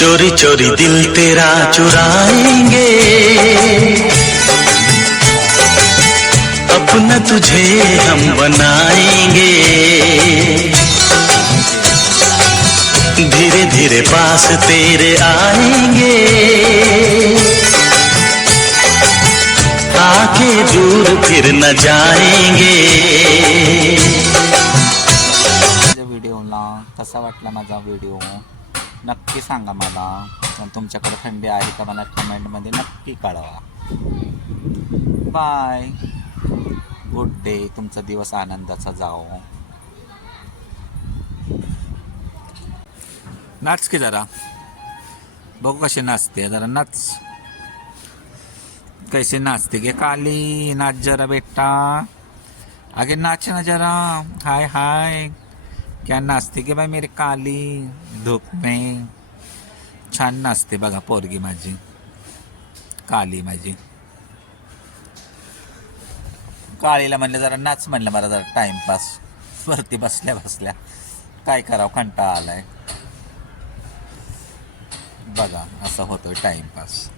चोरी चोरी दिल तेरा चुराएंगे, अपना तुझे हम बनाएंगे। धीरे धीरे पास तेरे आएंगे, आके दूर फिर न जाएंगे। व्हिडिओला कसा वाटला माझा व्हिडिओ नक्की सांगा मला. तुमच्याकडे थंडी आहे का मला कमेंटमध्ये नक्की कळवा. Bye, good day. तुमचा दिवस आनंदाचा जाओ. नाच की जरा, बघू कशी नाचते. जरा नाच, कैसे नाचते गे काली. नाच जरा बेटा, आगे नाच ना जरा. हाय हाय, क्या नाचते गे बाई मेरी काली धूप में. छान नाचते बघा पोरगी माझी, काली माझी. काळीला म्हणलं जरा नाच, म्हणलं मला जरा टाइमपास. वरती बसल्या बसल्या काय करावं, कंटाळा आलाय. बघा असं होतोय टाइमपास.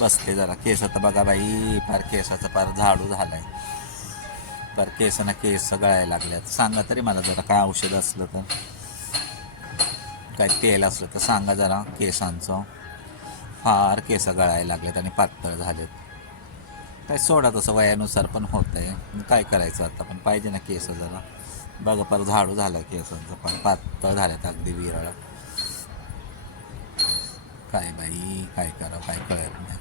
बसते जरा. केस तर बघा बाई, फार केसाचा फार झाडू झालाय. पर केस ना केस गळायला लागल्यात. सांगा तरी मला जरा काय औषध असलं तर, काय तेल असलं तर सांगा जरा. केसांचं फार केस गळायला लागलेत आणि पातळ झालेत. काय सोडा, तसं वयानुसार पण होत आहे. काय करायचं आता, पण पाहिजे ना केस जरा. बघा पर झाडू झाला केसांचं, पण पातळ झाल्यात अगदी विरळ. काय बाई काय करावं काय कळत नाही.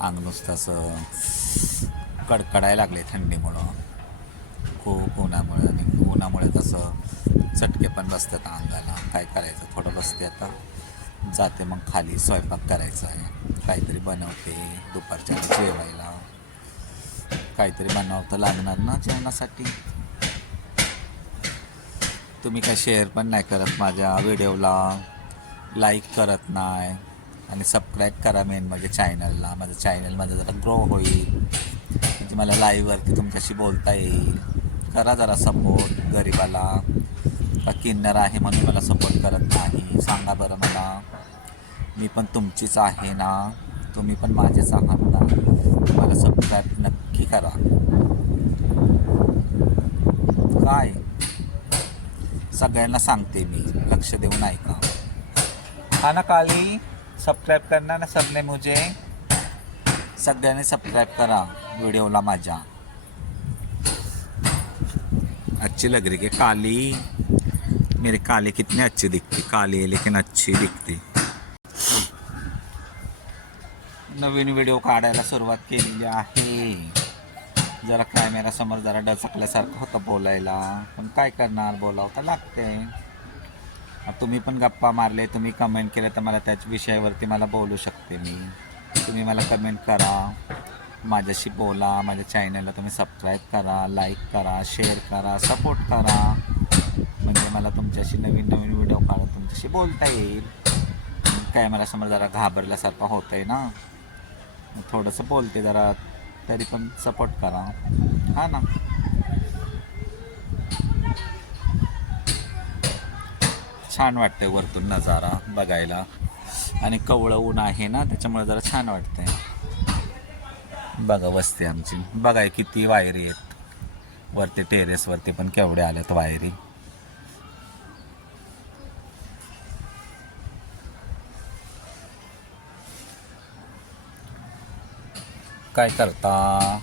अंग नुसतं असं कडकडायला लागले थंडीमुळं, खूप उन्हामुळे. आणि उन्हामुळे तसं चटके पण बसतात अंगाला. काय करायचं, थोडं बसते आता. जाते मग खाली, स्वयंपाक करायचा आहे. काहीतरी बनवते दुपारच्या जेवायला. काहीतरी बनवतं लागणार ना जेवणासाठी. तुम्ही काय शेअर पण नाही करत माझ्या व्हिडिओला, लाईक करत नाही. आणि सबस्क्राईब करा मेन म्हणजे चॅनलला. माझं चॅनल माझं जरा ग्रो होईल, म्हणजे मला लाईव्हवरती तुमच्याशी बोलता येईल. करा जरा सपोर्ट. गरीबाला का किन्नर आहे म्हणून मला सपोर्ट करत नाही, सांगा बरं मला. मी पण तुमचीच आहे ना, तुम्ही पण माझेच आहात ना. मला सबस्क्राईब नक्की करा. काय सगळ्यांना सांगते मी, लक्ष देऊन ऐका. हा ना काली, सबस्क्राईब करना ना सबने मुझे. सगळ्यांनी सबस्क्राईब करा व्हिडिओला माझ्या. अच्छी लग रही है काली मेरी काली, कितनी अच्छी दिखती. काली है लेकिन अच्छी दिखती. नवीन व्हिडिओ काढायला सुरुवात केलेली आहे. जरा कॅमेरासमोर जरा डचकल्यासारखं होतं बोलायला, पण काय करणार, बोलावं तर लागते. तुम्ही पण गप्पा मारले, तुम्ही कमेंट केलं तर मला त्याच विषयावरती मला बोलू शकते मी. तुम्ही मला कमेंट करा, माझ्याशी बोला. माझ्या चॅनलला तुम्ही सबस्क्राईब करा, लाईक करा, शेअर करा, सपोर्ट करा. म्हणजे मला तुमच्याशी नवीन नवीन व्हिडिओ काढून तुमच्याशी बोलता येईल. कॅमेरासमोर जरा घाबरल्यासारखं होतं आहे ना, थोडंसं बोलते जरा, तरी पण सपोर्ट करा. हा ना. छान वाटतंय वरतून नजारा बघायला. आणि कवळं ऊन आहे ना, त्याच्यामुळे जरा छान वाटतंय. बघा वस्ती आमची, बघा किती वायरी आहेत वरती. टेरेसवरती पण केवढे आल्यात वायरी. काय करता.